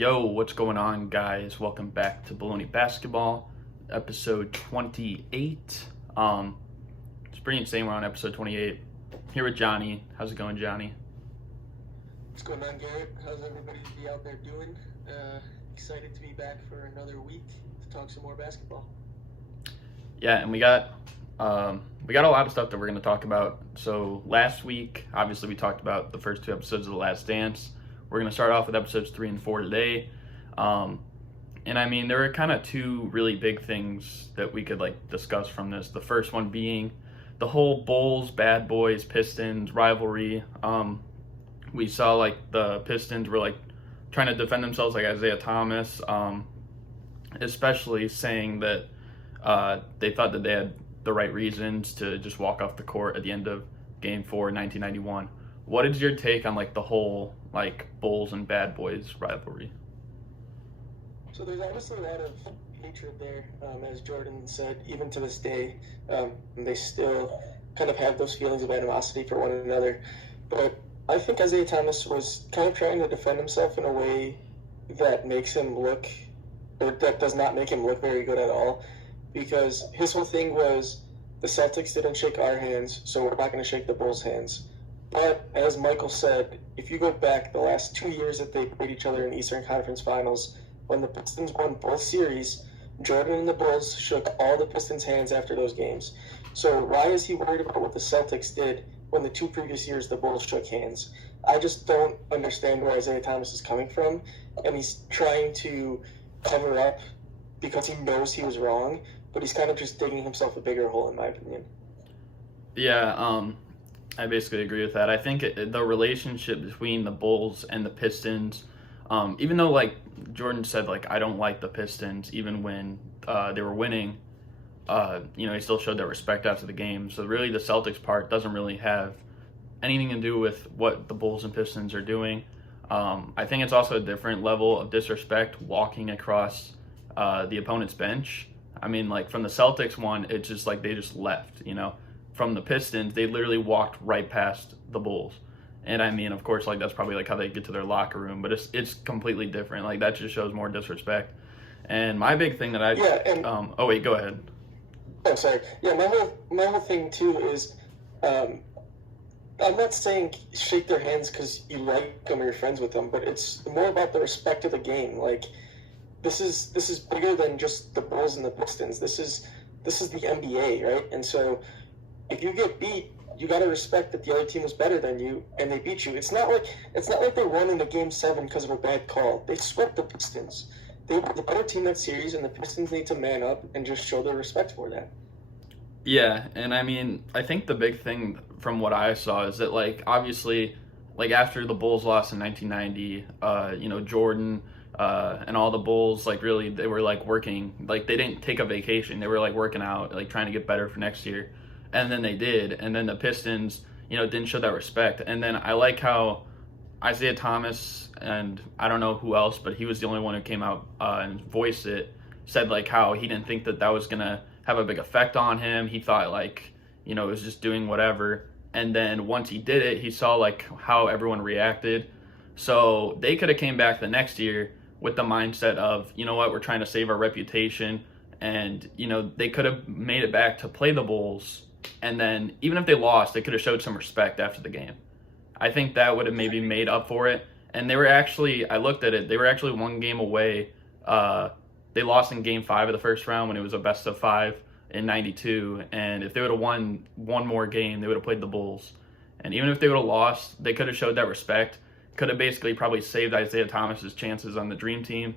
Yo, what's going on, guys? Welcome back to Bullony Basketball, episode 28. It's pretty insane we're on episode 28. Here with Johnny. How's it going, Johnny? What's going on, Garrett? How's everybody out there doing? Excited to be back for another week to talk some more basketball. Yeah, and we got a lot of stuff that we're going to talk about. So last week, obviously, we talked about the first two episodes of The Last Dance. We're going to start off with episodes 3 and 4 today. And I mean, there are kind of two really big things that we could discuss from this. The first one being the whole Bulls, Bad Boys, Pistons rivalry. We saw the Pistons were trying to defend themselves, like Isaiah Thomas, especially saying that they thought that they had the right reasons to just walk off the court at the end of Game 4 in 1991. What is your take on the whole Bulls and Bad Boys rivalry? So there's obviously a lot of hatred there, as Jordan said. Even to this day, they still kind of have those feelings of animosity for one another. But I think Isaiah Thomas was kind of trying to defend himself in a way that makes him look, or that does not make him look very good at all. Because his whole thing was, the Celtics didn't shake our hands, so we're not going to shake the Bulls' hands. But, as Michael said, if you go back the last 2 years that they played each other in Eastern Conference Finals, when the Pistons won both series, Jordan and the Bulls shook all the Pistons' hands after those games. So why is he worried about what the Celtics did when the 2 previous years the Bulls shook hands? I just don't understand where Isaiah Thomas is coming from, and he's trying to cover up because he knows he was wrong, but he's kind of just digging himself a bigger hole, in my opinion. Yeah, I basically agree with that. I think the relationship between the Bulls and the Pistons, even though Jordan said I don't like the Pistons, even when they were winning, he still showed that respect after the game. So really, the Celtics part doesn't really have anything to do with what the Bulls and Pistons are doing. I think it's also a different level of disrespect walking across the opponent's bench. I mean, from the Celtics one, it's just they just left, From the Pistons, they literally walked right past the Bulls. And I mean, of course, that's probably how they get to their locker room, but it's completely different. That just shows more disrespect. And my big thing that oh wait, go ahead. Oh, sorry. Yeah, my whole thing too is, I'm not saying shake their hands because you like them or you're friends with them, but it's more about the respect of the game. This is bigger than just the Bulls and the Pistons. This is the NBA, right? And so if you get beat, you got to respect that the other team was better than you and they beat you. It's not like they won in the Game 7 because of a bad call. They swept the Pistons. They were the better team that series, and the Pistons need to man up and just show their respect for that. Yeah, and I mean, I think the big thing from what I saw is that obviously after the Bulls lost in 1990, Jordan and all the Bulls really they were working, they didn't take a vacation. They were working out, trying to get better for next year. And then they did. And then the Pistons, didn't show that respect. And then I like how Isaiah Thomas, and I don't know who else, but he was the only one who came out and voiced it, said how he didn't think that was going to have a big effect on him. He thought it was just doing whatever. And then once he did it, he saw how everyone reacted. So they could have came back the next year with the mindset of, we're trying to save our reputation. And, they could have made it back to play the Bulls. And then even if they lost, they could have showed some respect after the game. I think that would have maybe made up for it. And they were actually, I looked at it, they were actually 1 game away. They lost in Game 5 of the first round when it was a best of 5 in 92. And if they would have won one more game, they would have played the Bulls. And even if they would have lost, they could have showed that respect. Could have basically probably saved Isaiah Thomas's chances on the Dream Team.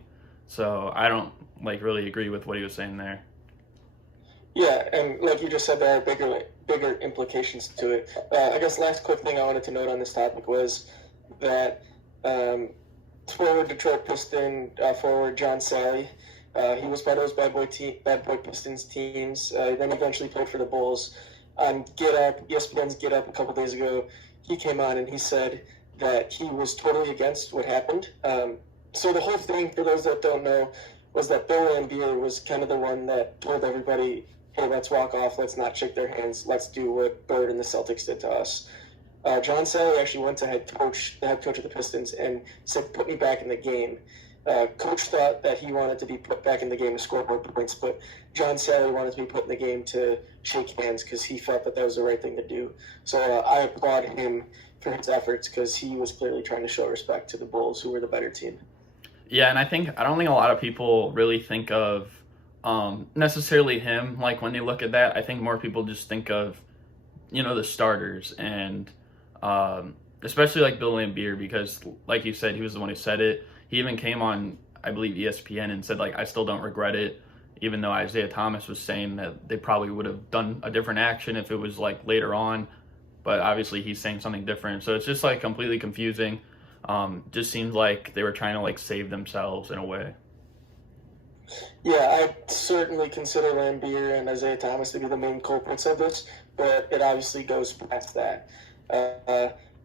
So I don't really agree with what he was saying there. Yeah, and like you just said, there are bigger implications to it. I guess last quick thing I wanted to note on this topic was that forward Detroit Piston forward John Sally, he was part of those Bad Boy Pistons teams. Then eventually played for the Bulls. On Get Up, ESPN's Get Up a couple days ago, he came on and he said that he was totally against what happened. So the whole thing, for those that don't know, was that Bill Laimbeer was kind of the one that told everybody, hey, let's walk off, let's not shake their hands, let's do what Bird and the Celtics did to us. John Sally actually went to the head coach of the Pistons and said, put me back in the game. Coach thought that he wanted to be put back in the game to score more points, but John Sally wanted to be put in the game to shake hands because he felt that was the right thing to do. So I applaud him for his efforts because he was clearly trying to show respect to the Bulls, who were the better team. Yeah, and I don't think a lot of people really think of necessarily him. Like when they look at that, I think more people just think of, the starters and especially like Bill Laimbeer because, like you said, he was the one who said it. He even came on, I believe, ESPN and said, like, I still don't regret it, even though Isaiah Thomas was saying that they probably would have done a different action if it was, like, later on. But obviously he's saying something different. So it's just, like, completely confusing. Just seems like they were trying to, like, save themselves in a way. Yeah, I certainly consider Laimbeer and Isaiah Thomas to be the main culprits of this, but it obviously goes past that.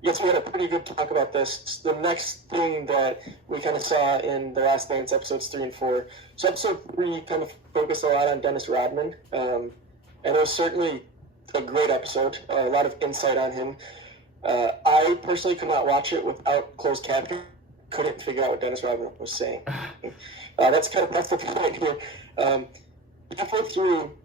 Yes, we had a pretty good talk about this. The next thing that we kind of saw in the Last Dance episodes 3 and 4. So episode 3 kind of focused a lot on Dennis Rodman, and it was certainly a great episode. A lot of insight on him. I personally could not watch it without closed caption. Couldn't figure out what Dennis Rodman was saying. That's the point here. Halfway through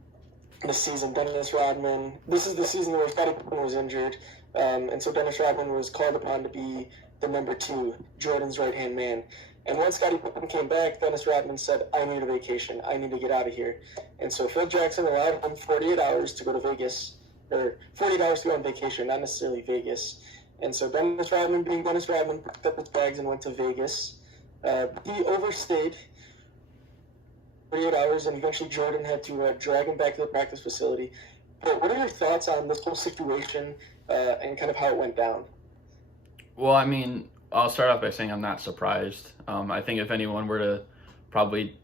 the season, Dennis Rodman. This is the season where Scottie Pippen was injured. And so Dennis Rodman was called upon to be the number 2, Jordan's right-hand man. And when Scottie Pippen came back, Dennis Rodman said, I need a vacation. I need to get out of here. And so Phil Jackson allowed him 48 hours to go to Vegas, or 48 hours to go on vacation, not necessarily Vegas. And so Dennis Rodman, being Dennis Rodman, picked up his bags and went to Vegas. He overstayed 48 hours, and eventually Jordan had to drag him back to the practice facility. But what are your thoughts on this whole situation and kind of how it went down? Well, I mean, I'll start off by saying I'm not surprised. I think if anyone were to probably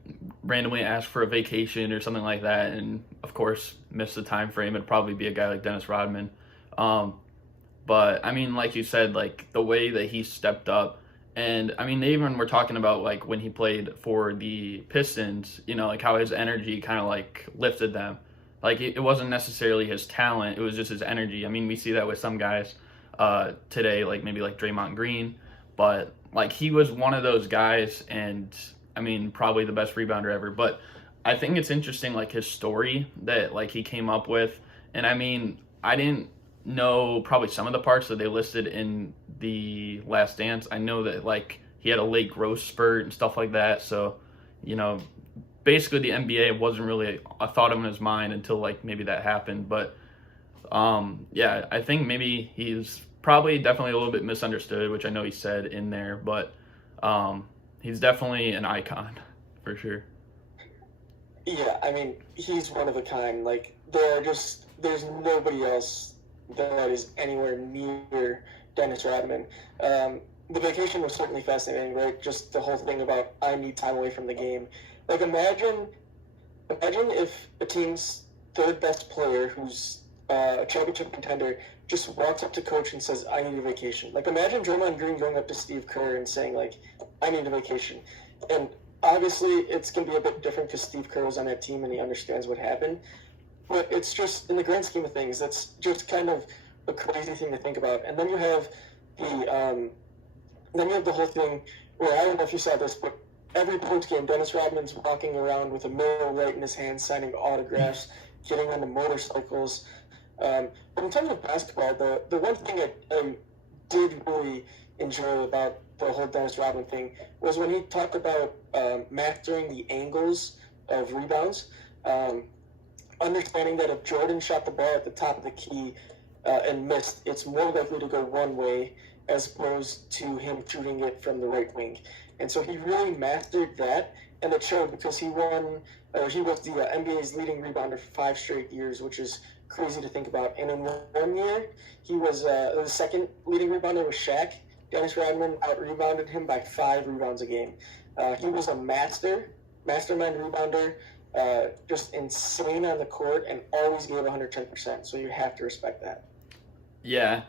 randomly ask for a vacation or something like that and, of course, miss the time frame, it'd probably be a guy like Dennis Rodman. But, I mean, like you said, like, the way that he stepped up, and, I mean, they even were talking about, like, when he played for the Pistons, like, how his energy kind of, like, lifted them. Like, it wasn't necessarily his talent, it was just his energy. I mean, we see that with some guys today, like maybe like Draymond Green, but, like, he was one of those guys, and, I mean, probably the best rebounder ever. But I think it's interesting, like, his story that, like, he came up with, and, I mean, I didn't know probably some of the parts that they listed in the Last Dance. I know that, like, he had a late growth spurt and stuff like that, so, basically the NBA wasn't really a thought in his mind until, like, maybe that happened. But yeah, I think maybe he's probably definitely a little bit misunderstood, which I know he said in there, but he's definitely an icon for sure. Yeah, I mean, he's one of a kind. Like, there's nobody else that is anywhere near Dennis Rodman. The vacation was certainly fascinating, right? Just the whole thing about I need time away from the game. Like, imagine if a team's third best player, who's a championship contender, just walks up to coach and says, I need a vacation. Like, imagine Draymond Green going up to Steve Kerr and saying, like, I need a vacation. And obviously it's going to be a bit different because Steve Kerr was on that team and he understands what happened. But it's just, in the grand scheme of things, that's just kind of a crazy thing to think about. And then you have the whole thing where, I don't know if you saw this, but every post game, Dennis Rodman's walking around with a Miller Lite in his hand, signing autographs, getting on the motorcycles. But in terms of basketball, the one thing I did really enjoy about the whole Dennis Rodman thing was when he talked about mastering the angles of rebounds, understanding that if Jordan shot the ball at the top of the key and missed, it's more likely to go one way as opposed to him shooting it from the right wing. And so he really mastered that, and it showed because he was the NBA's leading rebounder for 5 straight years, which is crazy to think about. And in one year, he was the second leading rebounder was Shaq. Dennis Rodman out-rebounded him by 5 rebounds a game. He was a mastermind rebounder, just insane on the court, and always gave 110%. So you have to respect that. Yeah.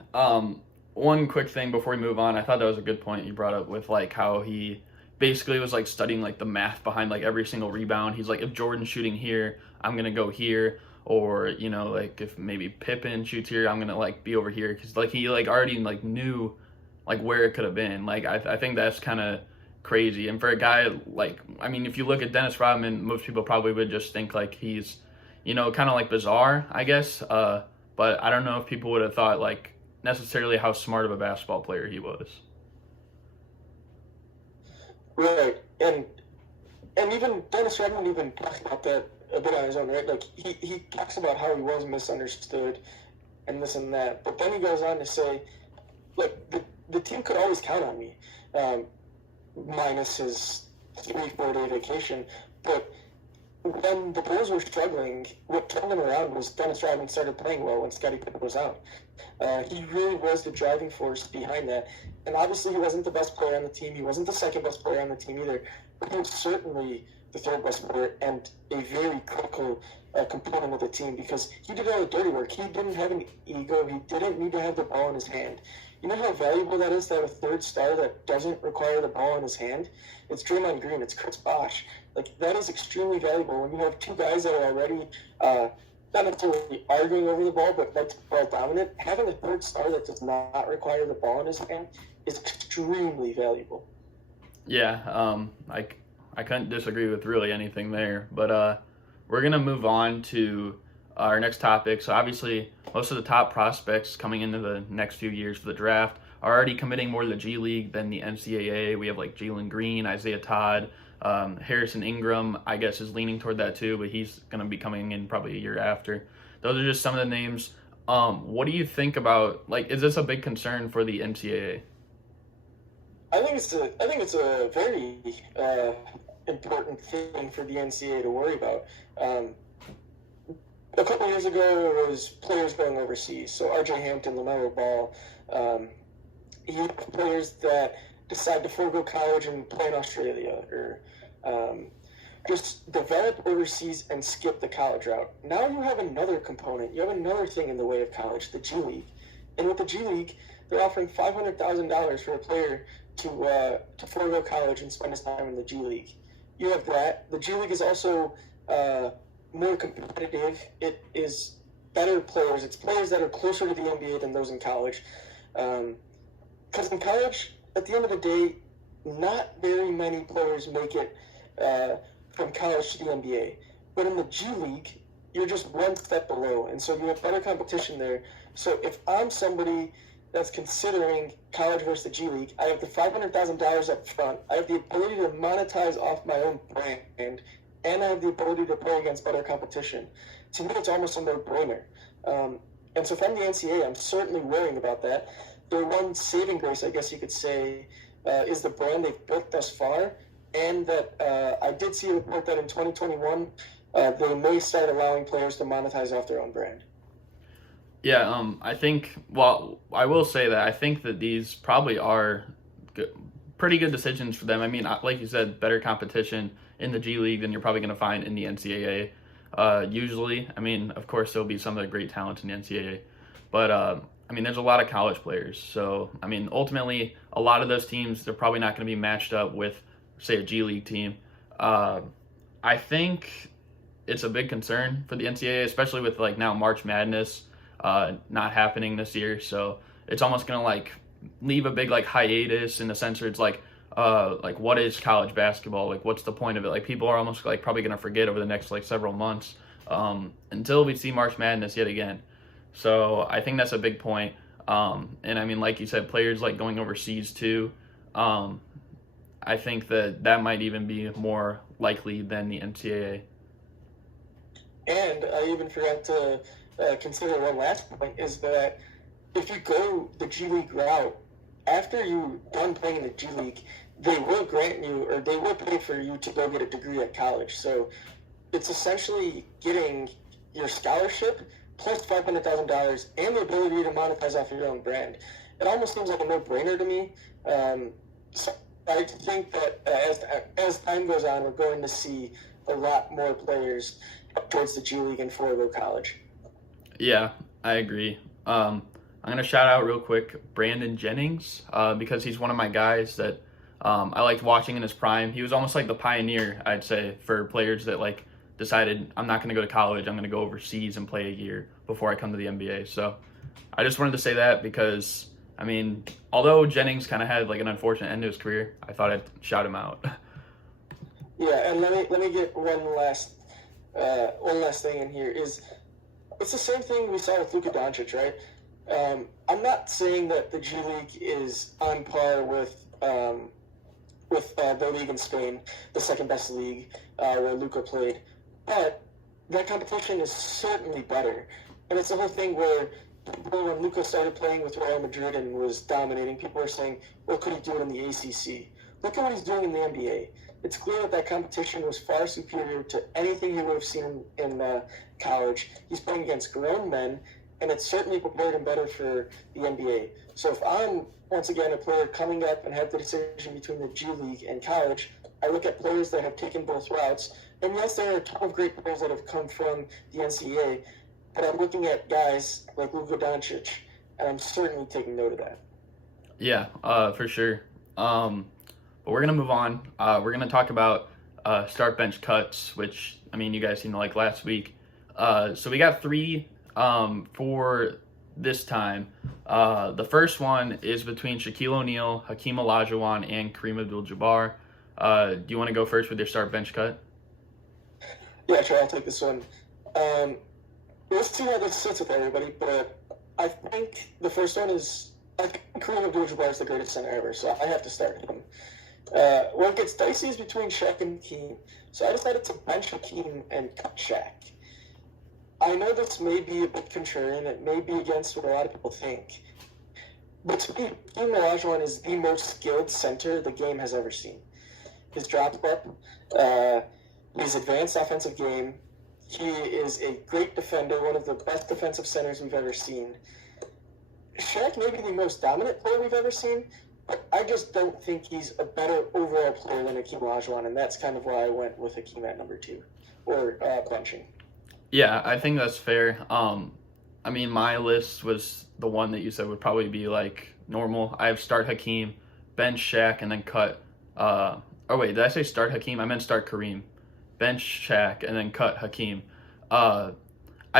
One quick thing before we move on, I thought that was a good point you brought up with, like, how he basically was, like, studying, like, the math behind, like, every single rebound. He's like, if Jordan's shooting here, I'm going to go here. Or, like, if maybe Pippen shoots here, I'm going to, like, be over here. Because, like, he, like, already, like, knew, like, where it could have been. Like, I think that's kind of crazy. And for a guy if you look at Dennis Rodman, most people probably would just think like he's, kind of like bizarre, I guess. But I don't know if people would have thought like necessarily how smart of a basketball player he was. Right, and even Dennis Rodman even talks about that a bit on his own, right? Like he talks about how he was misunderstood and this and that, but then he goes on to say, like, the team could always count on me, minus his 3-4 day vacation. But when the Bulls were struggling, what turned them around was Dennis Rodman started playing well when Scottie Pippen was out. He really was the driving force behind that. And obviously he wasn't the best player on the team. He wasn't the second best player on the team either. But he was certainly the third best player and a very critical component of the team because he did all the dirty work. He didn't have an ego. He didn't need to have the ball in his hand. You know how valuable that is to have a third star that doesn't require the ball in his hand? It's Draymond Green. It's Chris Bosh. Like, that is extremely valuable when you have two guys that are already not necessarily arguing over the ball, but that's ball dominant. Having a third star that does not require the ball in his hand is extremely valuable. Yeah, I couldn't disagree with really anything there. But we're going to move on to our next topic. So obviously, most of the top prospects coming into the next few years for the draft are already committing more to the G League than the NCAA. We have like Jalen Green, Isaiah Todd, Harrison Ingram, I guess, is leaning toward that too, but he's going to be coming in probably a year after. Those are just some of the names. What do you think about, like, is this a big concern for the NCAA? I think it's a very important thing for the NCAA to worry about. A couple years ago, it was players going overseas. So R.J. Hampton, LaMelo Ball, you have players that decide to forego college and play in Australia, or just develop overseas and skip the college route. Now you have another component. You have another thing in the way of college, the G League. And with the G League, they're offering $500,000 for a player to forego college and spend his time in the G League. You have that. The G League is also more competitive. It is better players. It's players that are closer to the NBA than those in college. Because in college, at the end of the day, not very many players make it from college to the NBA. But in the G League, you're just one step below, and so you have better competition there. So if I'm somebody that's considering college versus the G League, I have the $500,000 up front. I have the ability to monetize off my own brand, and I have the ability to play against better competition. To me, it's almost a no-brainer. And so if I'm the NCAA, I'm certainly worrying about that. Their one saving grace, I guess you could say, is the brand they've built thus far, and that I did see a report that in 2021, they may start allowing players to monetize off their own brand. Yeah, I think, well, I will say that I think that these probably are pretty good decisions for them. I mean, like you said, better competition in the G League than you're probably going to find in the NCAA. Usually, I mean, of course, there'll be some of the great talents in the NCAA, but I mean, there's a lot of college players. So, I mean, ultimately, a lot of those teams, they're probably not going to be matched up with, say, a G League team. I think it's a big concern for the NCAA, especially with, like, now March Madness not happening this year. So it's almost going to, like, leave a big, like, hiatus in the sense where it's like, what is college basketball? Like, what's the point of it? Like, people are almost, like, probably going to forget over the next, like, several months until we see March Madness yet again. So I think that's a big point. And I mean, like you said, players like going overseas too. I think that might even be more likely than the NCAA. And I even forgot to consider one last point is that if you go the G League route, after you're done playing in the G League, they will grant you, or they will pay for you to go get a degree at college. So it's essentially getting your scholarship plus $500,000 and the ability to monetize off your own brand. It almost seems like a no-brainer to me. So I think that as time goes on, we're going to see a lot more players towards the G League and forego college. Yeah, I agree. I'm going to shout out real quick Brandon Jennings because he's one of my guys that I liked watching in his prime. He was almost like the pioneer, I'd say, for players that like decided I'm not going to go to college. I'm going to go overseas and play a year before I come to the NBA. So I just wanted to say that because, I mean, although Jennings kind of had like an unfortunate end to his career, I thought I'd shout him out. Yeah, and let me get one last thing in here. Is it's the same thing we saw with Luka Doncic, right? I'm not saying that the G League is on par with the league in Spain, the second best league where Luka played, but that competition is certainly better. And it's the whole thing where when Luka started playing with Real Madrid and was dominating, people were saying, well, could he do it in the ACC? Look at what he's doing in the NBA. It's clear that competition was far superior to anything he would have seen in college. He's playing against grown men, and it's certainly prepared him better for the NBA. So if I'm, once again, a player coming up and have the decision between the G League and college, I look at players that have taken both routes. And yes, there are a ton of great players that have come from the NCAA, but I'm looking at guys like Luka Doncic, and I'm certainly taking note of that. Yeah, for sure. But we're going to move on. We're going to talk about start bench cuts, which, I mean, you guys seem to like last week. So we got 3 for this time. The first one is between Shaquille O'Neal, Hakeem Olajuwon, and Kareem Abdul-Jabbar. Do you want to go first with your start bench cut? Yeah, sure, I'll take this one. Let's see how this sits with everybody, but I think the first one is, I think Kareem Abdul-Jabbar is the greatest center ever, so I have to start him. What gets dicey is between Shaq and Hakeem, so I decided to bench Hakeem and cut Shaq. I know this may be a bit contrarian, it may be against what a lot of people think, but to me, Hakeem Olajuwon is the most skilled center the game has ever seen. His drop step, his advanced offensive game, he is a great defender, one of the best defensive centers we've ever seen. Shaq may be the most dominant player we've ever seen, but I just don't think he's a better overall player than Hakeem Olajuwon, and that's kind of why I went with Hakeem at number 2, or benching. Yeah, I think that's fair. I mean, my list was the one that you said would probably be like normal. I have start Hakeem, bench Shaq, and then cut. Oh wait, did I say start Hakeem? I meant start Kareem. Bench Shaq, and then cut Hakeem. I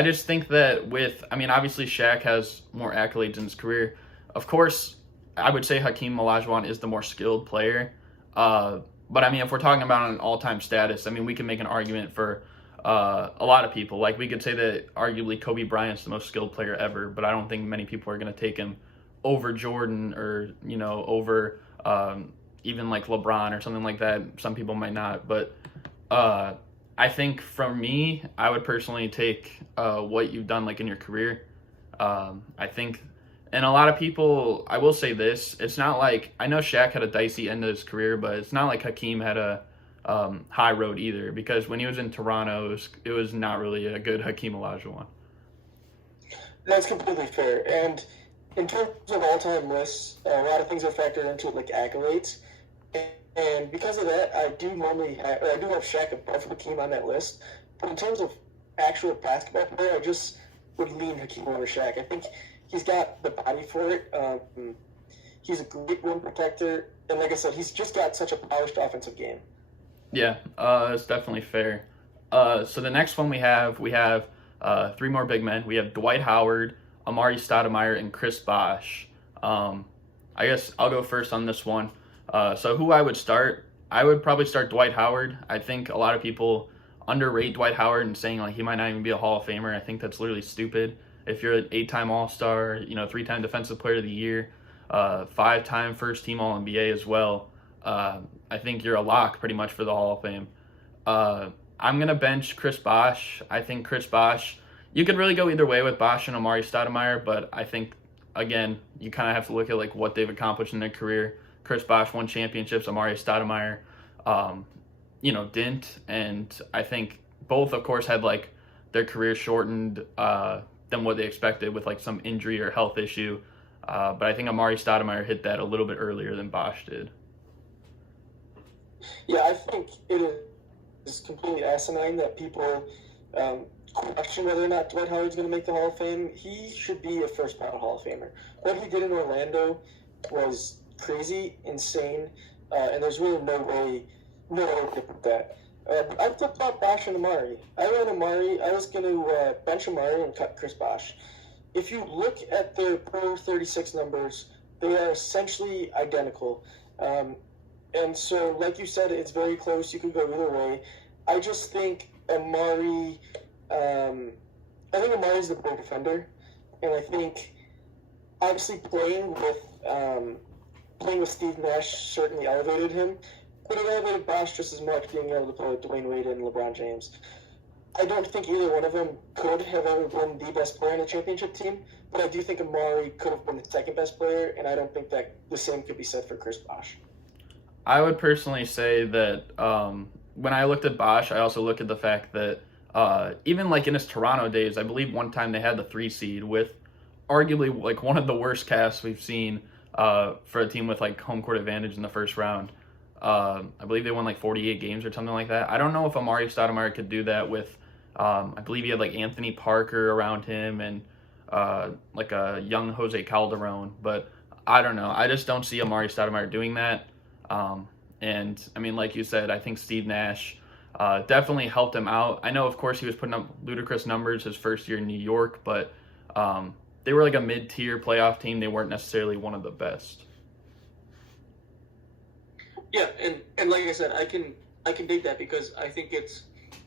just think that obviously Shaq has more accolades in his career. Of course, I would say Hakeem Olajuwon is the more skilled player. But I mean, if we're talking about an all-time status, I mean, we can make an argument for a lot of people. Like, we could say that arguably Kobe Bryant's the most skilled player ever, but I don't think many people are going to take him over Jordan or, over even like LeBron or something like that. Some people might not, but I think for me, I would personally take what you've done like in your career. I think, and a lot of people, I will say this, it's not like, I know Shaq had a dicey end of his career, but it's not like Hakeem had a high road either, because when he was in Toronto, it was not really a good Hakeem Olajuwon. That's completely fair. And in terms of all-time lists, a lot of things are factored into it, like accolades. And because of that, I do have Shaq above Hakeem on that list. But in terms of actual basketball player, I just would lean Hakeem over Shaq. I think he's got the body for it. He's a great rim protector. And like I said, he's just got such a polished offensive game. Yeah, that's definitely fair. So the next one we have 3 more big men. We have Dwight Howard, Amare Stoudemire, and Chris Bosh. I guess I'll go first on this one. So who I would start, I would probably start Dwight Howard. I think a lot of people underrate Dwight Howard and saying like he might not even be a Hall of Famer. I think that's literally stupid. If you're an 8-time All-Star, 3-time Defensive Player of the Year, 5-time First-Team All-NBA as well, I think you're a lock pretty much for the Hall of Fame. I'm going to bench Chris Bosh. I think Chris Bosh, you could really go either way with Bosh and Amare Stoudemire, but I think, again, you kind of have to look at like what they've accomplished in their career. Chris Bosh won championships, Amare Stoudemire, didn't. And I think both, of course, had like their career shortened than what they expected with like some injury or health issue. But I think Amare Stoudemire hit that a little bit earlier than Bosh did. Yeah, I think it is completely asinine that people question whether or not Dwight Howard's going to make the Hall of Fame. He should be a first-ballot Hall of Famer. What he did in Orlando was crazy, insane, and there's really no way to put that. I flip-flop Bosh and Amare. I went Amare. I was going to bench Amare and cut Chris Bosh. If you look at their Pro 36 numbers they are essentially identical. And so, like you said, it's very close. You could go either way. I just think Amare. I think Amare's the better defender, and I think obviously playing with Steve Nash certainly elevated him, but it elevated Bosh just as much, being able to play with Dwayne Wade and LeBron James. I don't think either one of them could have ever been the best player on a championship team, but I do think Amare could have been the second best player, and I don't think that the same could be said for Chris Bosh. I would personally say that when I looked at Bosh, I also looked at the fact that even like in his Toronto days, I believe one time they had the 3 seed with arguably like one of the worst casts we've seen for a team with like home court advantage in the first round. I believe they won like 48 games or something like that. I don't know if Amare Stoudemire could do that with, I believe he had like Anthony Parker around him and like a young Jose Calderon, but I don't know. I just don't see Amare Stoudemire doing that. And I mean, like you said, I think Steve Nash definitely helped him out. I know, of course, he was putting up ludicrous numbers his first year in New York, but they were like a mid-tier playoff team. They weren't necessarily one of the best. Yeah, and like I said, I can dig that because I think it's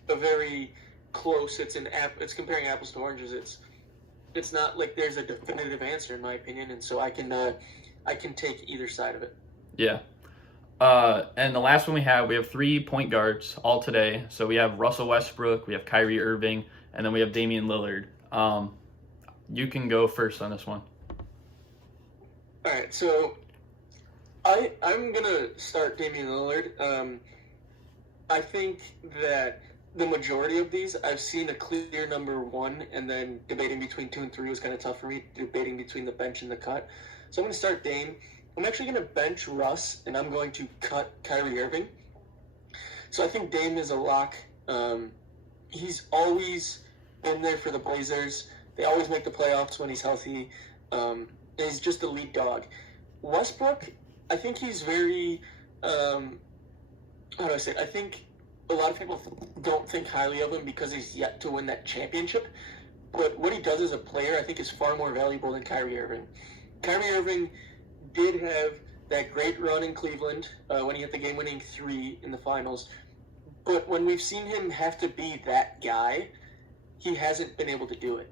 a very close. It's comparing apples to oranges. It's not like there's a definitive answer in my opinion, and so I can take either side of it. Yeah. And the last one we have 3 point guards all today. So we have Russell Westbrook, we have Kyrie Irving, and then we have Damian Lillard. You can go first on this one. All right, so I'm gonna start Damian Lillard. I think that the majority of these, I've seen a clear number 1, and then debating between 2 and 3 was kind of tough for me. Debating between the bench and the cut, so I'm gonna start Dame. I'm actually going to bench Russ, and I'm going to cut Kyrie Irving. So I think Dame is a lock. He's always been there for the Blazers. They always make the playoffs when he's healthy. And he's just a lead dog. Westbrook, I think he's very, how do I say it? I think a lot of people don't think highly of him because he's yet to win that championship. But what he does as a player, I think, is far more valuable than Kyrie Irving. Kyrie Irving did have that great run in Cleveland when he hit the game-winning 3 in the finals. But when we've seen him have to be that guy, he hasn't been able to do it.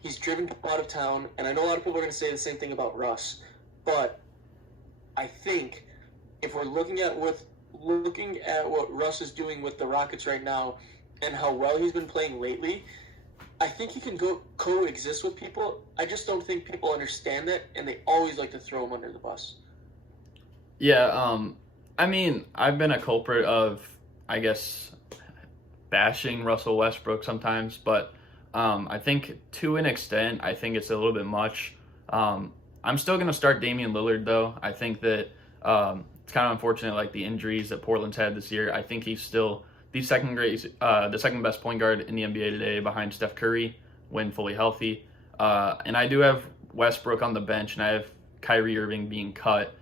He's driven people out of town, and I know a lot of people are going to say the same thing about Russ. But I think if we're looking at what Russ is doing with the Rockets right now and how well he's been playing lately, I think he can coexist with people. I just don't think people understand that, and they always like to throw him under the bus. Yeah, I mean, I've been a culprit of, I guess, bashing Russell Westbrook sometimes, but I think to an extent, I think it's a little bit much. I'm still going to start Damian Lillard, though. I think that it's kind of unfortunate, like the injuries that Portland's had this year. I think he's still the second best point guard in the NBA today behind Steph Curry when fully healthy. And I do have Westbrook on the bench, and I have Kyrie Irving being cut.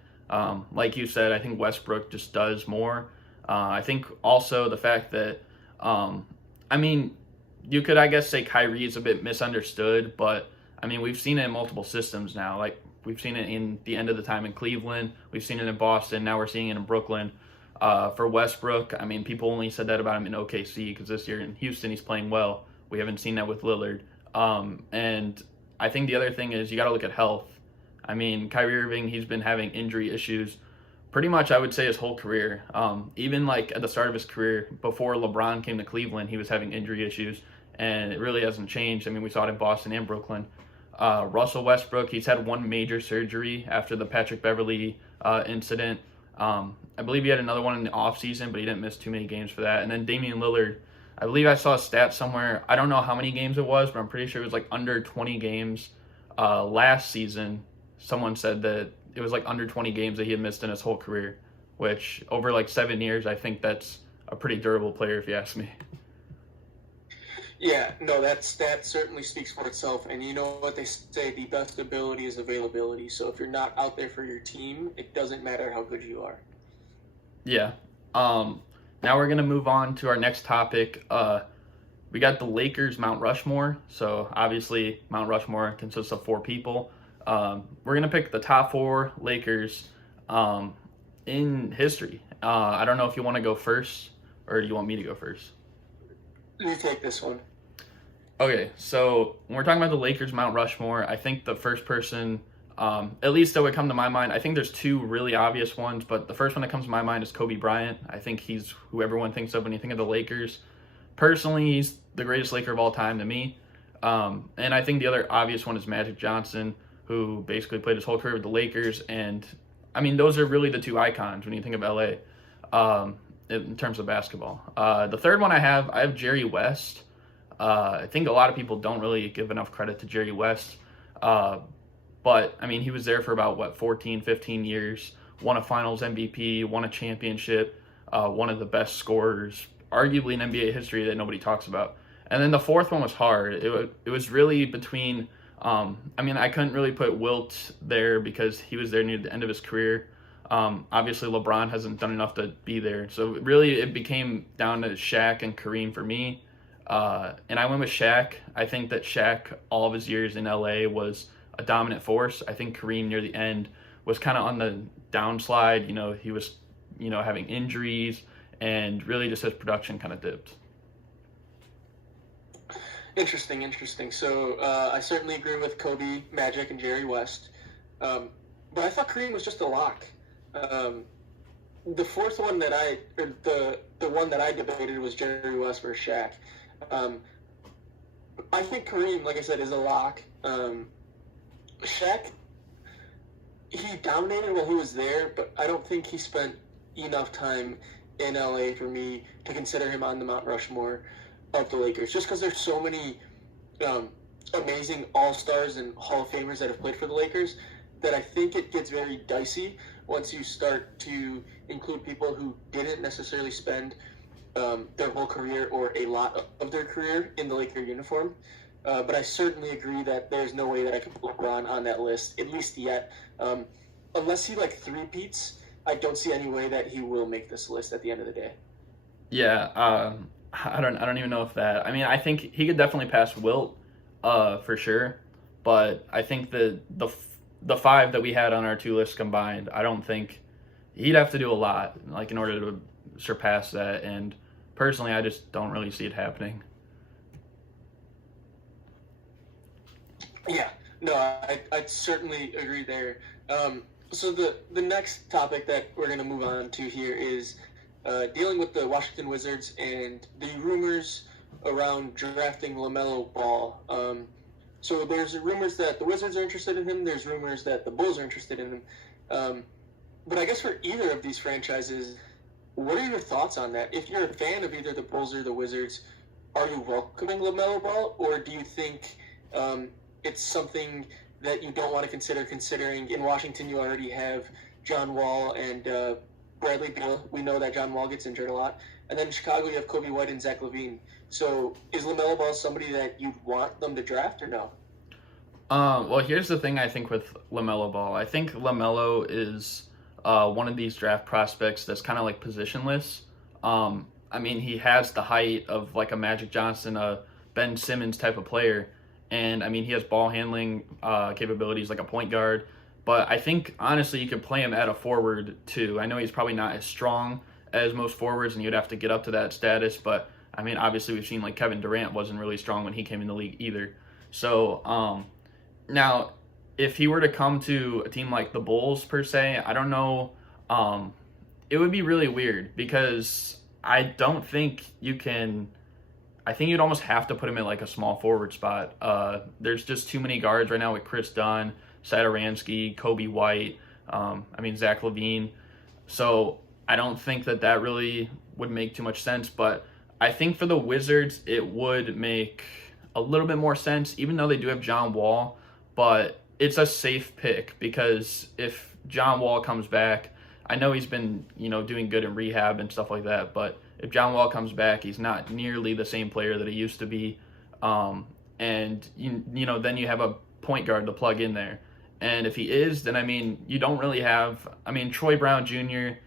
Like you said, I think Westbrook just does more. I think also the fact that, I mean, you could, I guess, say Kyrie is a bit misunderstood, but, I mean, we've seen it in multiple systems now. Like, we've seen it in the end of the time in Cleveland. We've seen it in Boston. Now we're seeing it in Brooklyn. For Westbrook, I mean, people only said that about him in OKC because this year in Houston he's playing well. We haven't seen that with Lillard. And I think the other thing is you got to look at health. I mean, Kyrie Irving, he's been having injury issues pretty much, I would say, his whole career. Even like at the start of his career, before LeBron came to Cleveland, he was having injury issues, and it really hasn't changed. I mean, we saw it in Boston and Brooklyn. Russell Westbrook, he's had one major surgery after the Patrick Beverley incident. I believe he had another one in the offseason, but he didn't miss too many games for that. And then Damian Lillard, I believe I saw a stat somewhere. I don't know how many games it was, but I'm pretty sure it was like under 20 games. Last season, someone said that it was like under 20 games that he had missed in his whole career, which over like 7 years, I think that's a pretty durable player if you ask me. Yeah, no, that stat certainly speaks for itself. And you know what they say, the best ability is availability. So if you're not out there for your team, it doesn't matter how good you are. Yeah. Now we're going to move on to our next topic. We got the Lakers Mount Rushmore. So obviously Mount Rushmore consists of 4 people. We're going to pick the top 4 Lakers in history. I don't know if you want to go first or do you want me to go first? You take this one. Okay, so when we're talking about the Lakers Mount Rushmore, I think the first person, at least that would come to my mind, I think there's 2 really obvious ones, but the first one that comes to my mind is Kobe Bryant. I think he's who everyone thinks of when you think of the Lakers. Personally, he's the greatest Laker of all time to me. And I think the other obvious one is Magic Johnson, who basically played his whole career with the Lakers. And, I mean, those are really the 2 icons when you think of LA in terms of basketball. The third one I have Jerry West. I think a lot of people don't really give enough credit to Jerry West. But, I mean, he was there for about, 14, 15 years, won a finals MVP, won a championship, one of the best scorers, arguably in NBA history that nobody talks about. And then the fourth one was hard. It was really between, I couldn't really put Wilt there because he was there near the end of his career. Obviously, LeBron hasn't done enough to be there. So really it became down to Shaq and Kareem for me. And I went with Shaq. I think that Shaq, all of his years in LA, was a dominant force. I think Kareem near the end was kind of on the downslide. He was, having injuries, and really just his production kind of dipped. Interesting. So I certainly agree with Kobe, Magic, and Jerry West. But I thought Kareem was just a lock. The fourth one the one that I debated was Jerry West versus Shaq. I think Kareem, like I said, is a lock. Shaq, he dominated while he was there, but I don't think he spent enough time in LA for me to consider him on the Mount Rushmore of the Lakers, just because there's so many amazing all-stars and Hall of Famers that have played for the Lakers that I think it gets very dicey once you start to include people who didn't necessarily spend their whole career or a lot of their career in the Laker uniform. But I certainly agree that there's no way that I can put LeBron on that list, at least yet. Unless he three-peats, I don't see any way that he will make this list at the end of the day. Yeah, I don't even know if that. I think he could definitely pass Wilt, for sure. But I think the 5 that we had on our 2 lists combined, I don't think he'd have to do a lot, in order to surpass that. And personally, I just don't really see it happening. Yeah, no, I'd certainly agree there. So the next topic that we're going to move on to here is dealing with the Washington Wizards and the rumors around drafting LaMelo Ball. So there's rumors that the Wizards are interested in him. There's rumors that the Bulls are interested in him. But I guess for either of these franchises, what are your thoughts on that? If you're a fan of either the Bulls or the Wizards, are you welcoming LaMelo Ball, or do you think it's something that you don't want to consider, considering in Washington you already have John Wall and Bradley Beal? We know that John Wall gets injured a lot. And then in Chicago you have Kobe White and Zach LaVine. So is LaMelo Ball somebody that you'd want them to draft or no? Well, here's the thing I think with LaMelo Ball. I think LaMelo is one of these draft prospects that's kind of positionless. He has the height of a Magic Johnson, a Ben Simmons type of player. And, he has ball handling capabilities like a point guard. But I think, honestly, you could play him at a forward, too. I know he's probably not as strong as most forwards, and you'd have to get up to that status. But, obviously we've seen, Kevin Durant wasn't really strong when he came in the league either. So, now, if he were to come to a team like the Bulls, per se, I don't know. It would be really weird because I don't think you can... I think you'd almost have to put him in a small forward spot. There's just too many guards right now with Chris Dunn, Satoransky, Kobe White, Zach LaVine. So I don't think that really would make too much sense. But I think for the Wizards, it would make a little bit more sense, even though they do have John Wall. But it's a safe pick because if John Wall comes back, I know he's been, doing good in rehab and stuff like that, but if John Wall comes back, he's not nearly the same player that he used to be. And, then you have a point guard to plug in there. And if he is, then, you don't really have... Troy Brown Jr.,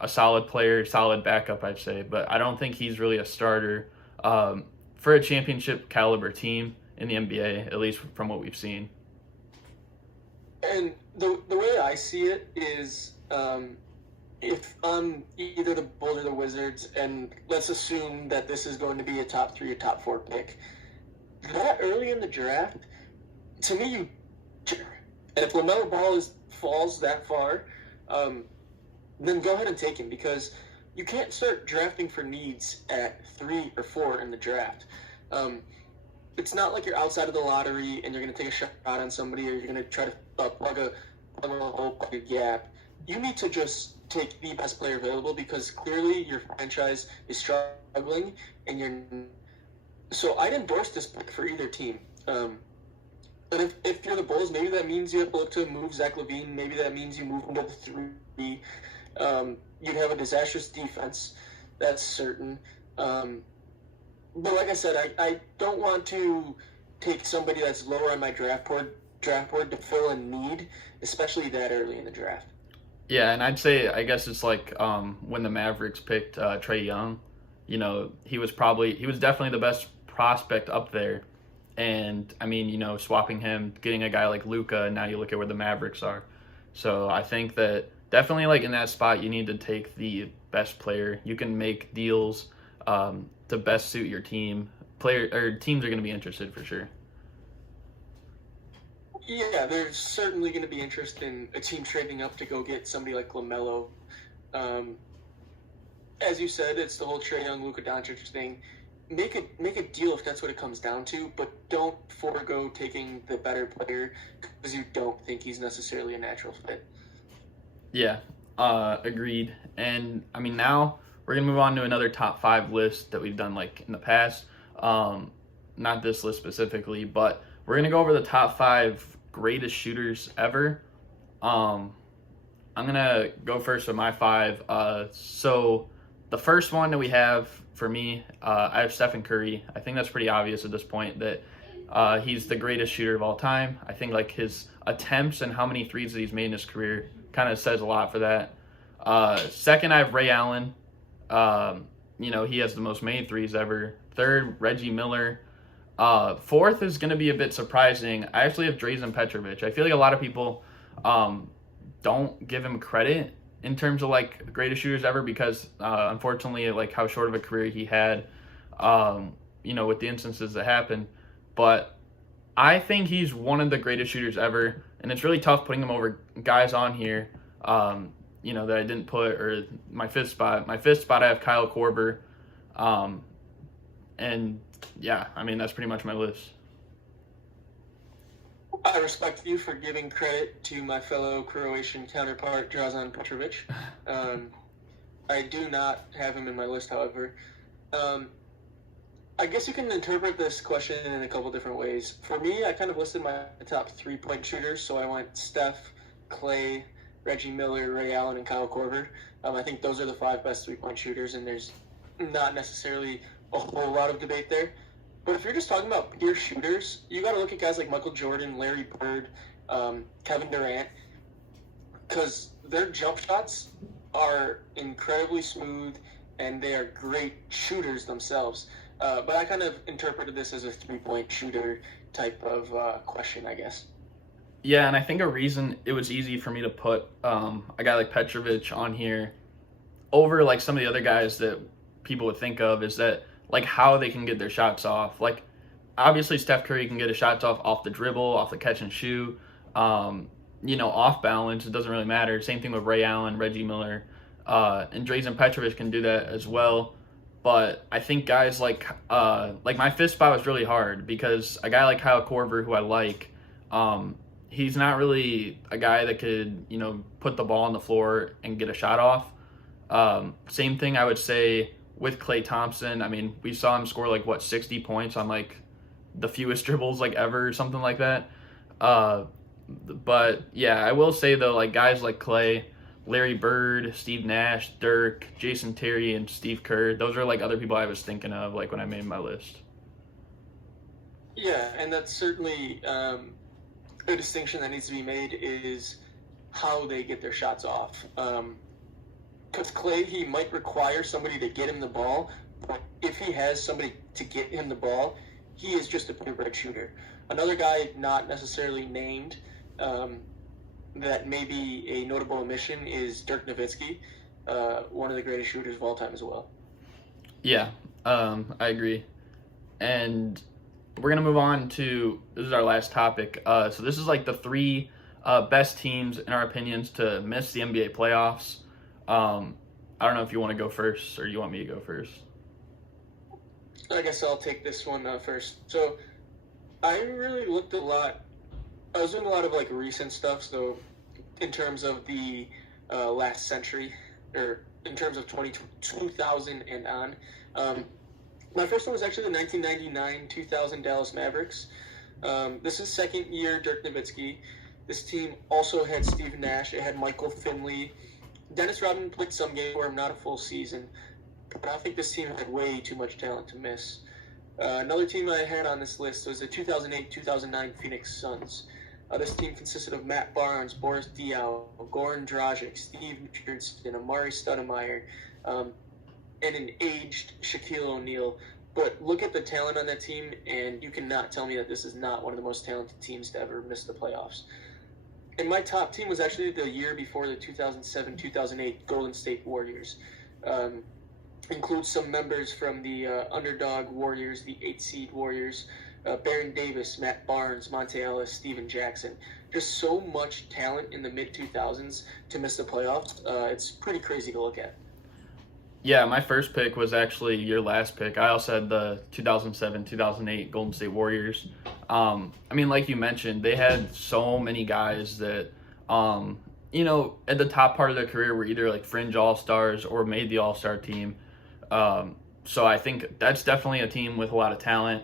a solid player, solid backup, I'd say. But I don't think he's really a starter for a championship caliber team in the NBA, at least from what we've seen. And the way I see it is, if I'm either the Bulls or the Wizards, and let's assume that this is going to be a top 3 or top 4 pick, that early in the draft, to me, and if LaMelo Ball falls that far, then go ahead and take him, because you can't start drafting for needs at 3 or 4 in the draft. It's not like you're outside of the lottery and you're going to take a shot on somebody, or you're going to try to plug a hole, plug a gap. You need to just take the best player available, because clearly your franchise is struggling, and so I'd endorse this pick for either team. But if you're the Bulls, maybe that means you have to look to move Zach LaVine. Maybe that means you move him to the 3. You'd have a disastrous defense, that's certain. But like I said, I don't want to take somebody that's lower on my draft board to fill a need, especially that early in the draft. Yeah, and I'd say, I guess it's like when the Mavericks picked Trae Young, he was definitely the best prospect up there. And, I mean, swapping him, getting a guy like Luka, and now you look at where the Mavericks are. So I think that definitely, like, in that spot, you need to take the best player. You can make deals to best suit your team. Teams are going to be interested for sure. Yeah, there's certainly going to be interest in a team trading up to go get somebody like LaMelo. As you said, it's the whole Trae Young, Luka Doncic thing. Make a deal if that's what it comes down to, but don't forego taking the better player because you don't think he's necessarily a natural fit. Yeah, agreed. And I mean, now we're gonna move on to another top 5 list that we've done like in the past. Not this list specifically, but we're gonna go over the top 5 greatest shooters ever. I'm gonna go first with my 5. So the first one that we have for me, I have Stephen Curry. I think that's pretty obvious at this point that he's the greatest shooter of all time. I think like his attempts and how many threes that he's made in his career kind of says a lot for that. Second, I have Ray Allen. He has the most made threes ever. Third, Reggie Miller. Fourth is going to be a bit surprising. I actually have Drazen Petrovic. I feel like a lot of people don't give him credit in terms of like greatest shooters ever because unfortunately like how short of a career he had, with the instances that happened. But I think he's one of the greatest shooters ever, and it's really tough putting him over guys on here, that I didn't put, or my fifth spot. My fifth spot I have Kyle Korver, and yeah, I mean that's pretty much my list. I respect you for giving credit to my fellow Croatian counterpart, Drazen Petrovic. I do not have him in my list, however. I guess you can interpret this question in a couple different ways. For me, I kind of listed my top 3-point shooters, so I went Steph, Clay, Reggie Miller, Ray Allen, and Kyle Korver. I think those are the 5 best 3-point shooters, and there's not necessarily a whole lot of debate there. But if you're just talking about pure shooters, you got to look at guys like Michael Jordan, Larry Bird, Kevin Durant, because their jump shots are incredibly smooth and they are great shooters themselves. But I kind of interpreted this as a 3-point shooter type of question, I guess. Yeah, and I think a reason it was easy for me to put a guy like Petrovic on here over like some of the other guys that people would think of is that like how they can get their shots off. Like obviously Steph Curry can get his shots off the dribble, off the catch and shoot, off balance. It doesn't really matter. Same thing with Ray Allen, Reggie Miller, and Drazen Petrovic can do that as well. But I think guys like my fifth spot was really hard because a guy like Kyle Korver, who I like, he's not really a guy that could, put the ball on the floor and get a shot off. Same thing I would say with Klay Thompson. I mean, we saw him score 60 points on the fewest dribbles ever or something like that. But yeah, I will say though, guys like Klay, Larry Bird, Steve Nash, Dirk, Jason Terry, and Steve Kerr, those are other people I was thinking of when I made my list. Yeah, and that's certainly a distinction that needs to be made is how they get their shots off. Because Klay, he might require somebody to get him the ball, but if he has somebody to get him the ball, he is just a purebred shooter. Another guy not necessarily named, that may be a notable omission is Dirk Nowitzki, one of the greatest shooters of all time as well. Yeah, I agree. And we're going to move on to, this is our last topic. So this is like the three best teams, in our opinions, to miss the NBA playoffs. I don't know if you want to go first or you want me to go first. I guess I'll take this one first. So I really looked a lot. I was doing a lot of like recent stuff. So in terms of the last century, or in terms of 2000 and on, my first one was actually the 1999-2000 Dallas Mavericks. This is second year Dirk Nowitzki. This team also had Steve Nash. It had Michael Finley. Dennis Rodman played some games for him, not a full season. But I think this team had way too much talent to miss. Another team I had on this list was the 2008-2009 Phoenix Suns. This team consisted of Matt Barnes, Boris Diaw, Goran Dragic, Steve Richardson, Amare Stoudemire, and an aged Shaquille O'Neal. But look at the talent on that team, and you cannot tell me that this is not one of the most talented teams to ever miss the playoffs. And my top team was actually the year before the 2007-2008 Golden State Warriors. Includes some members from the underdog Warriors, the 8-seed Warriors, Baron Davis, Matt Barnes, Monte Ellis, Steven Jackson. Just so much talent in the mid-2000s to miss the playoffs. It's pretty crazy to look at. Yeah, my first pick was actually your last pick. I also had the 2007-2008 Golden State Warriors. I mean, like you mentioned, they had so many guys that, at the top part of their career were either like fringe all-stars or made the all-star team. So I think that's definitely a team with a lot of talent.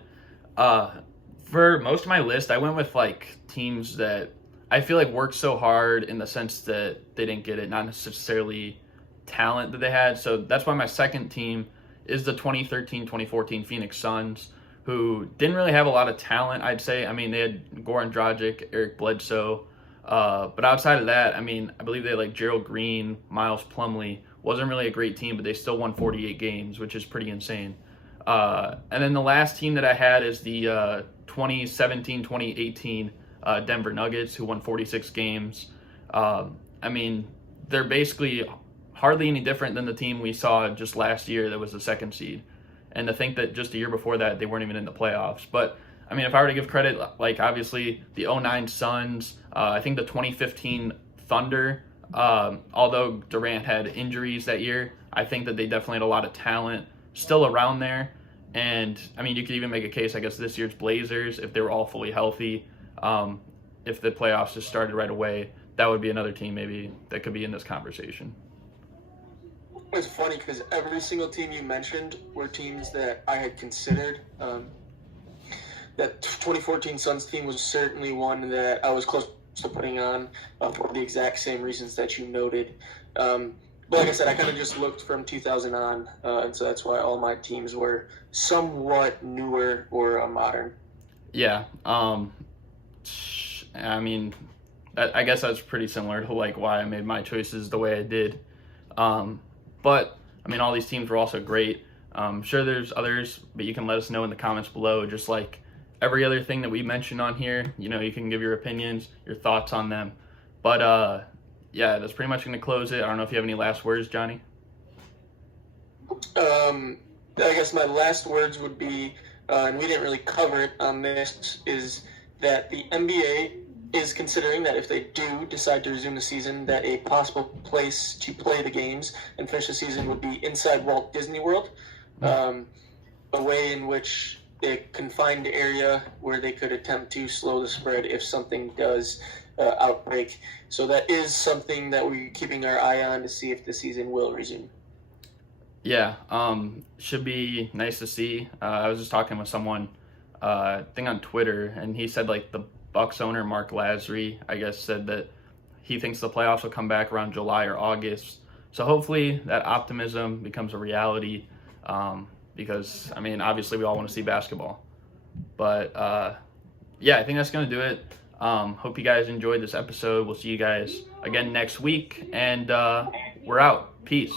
For most of my list, I went with like teams that I feel like worked so hard in the sense that they didn't get it, not necessarily talent that they had. So that's why my second team is the 2013-2014 Phoenix Suns, who didn't really have a lot of talent, I'd say. I mean, they had Goran Dragic, Eric Bledsoe, but outside of that, I mean, I believe they had like Gerald Green, Miles Plumlee. Wasn't really a great team, but they still won 48 games, which is pretty insane. And then the last team that I had is the 2017-2018 Denver Nuggets, who won 46 games. I mean, they're basically hardly any different than the team we saw just last year that was the second seed. And to think that just a year before that, they weren't even in the playoffs. But, I mean, if I were to give credit, like, obviously, the 2009 Suns, I think the 2015 Thunder, although Durant had injuries that year, I think that they definitely had a lot of talent still around there. And, I mean, you could even make a case, I guess, this year's Blazers, if they were all fully healthy, if the playoffs just started right away, that would be another team maybe that could be in this conversation. It's funny because every single team you mentioned were teams that I had considered. That 2014 Suns team was certainly one that I was close to putting on for the exact same reasons that you noted. But like I said, I kind of just looked from 2000 on, and so that's why all my teams were somewhat newer or modern. Yeah. I mean, I guess that's pretty similar to like why I made my choices the way I did. But, I mean, all these teams were also great. I'm sure there's others, but you can let us know in the comments below. Just like every other thing that we mentioned on here, you can give your opinions, your thoughts on them. But, yeah, that's pretty much going to close it. I don't know if you have any last words, Johnny. I guess my last words would be, and we didn't really cover it on this, is that the NBA is considering that if they do decide to resume the season, that a possible place to play the games and finish the season would be inside Walt Disney World, a way in which a confined area where they could attempt to slow the spread if something does outbreak. So that is something that we're keeping our eye on to see if the season will resume. Yeah, should be nice to see. I was just talking with someone, I think on Twitter, and he said like the Bucks owner Mark Lazary, I guess, said that he thinks the playoffs will come back around July or August. So hopefully that optimism becomes a reality, because, I mean, obviously we all want to see basketball. But, yeah, I think that's going to do it. Hope you guys enjoyed this episode. We'll see you guys again next week, and we're out. Peace.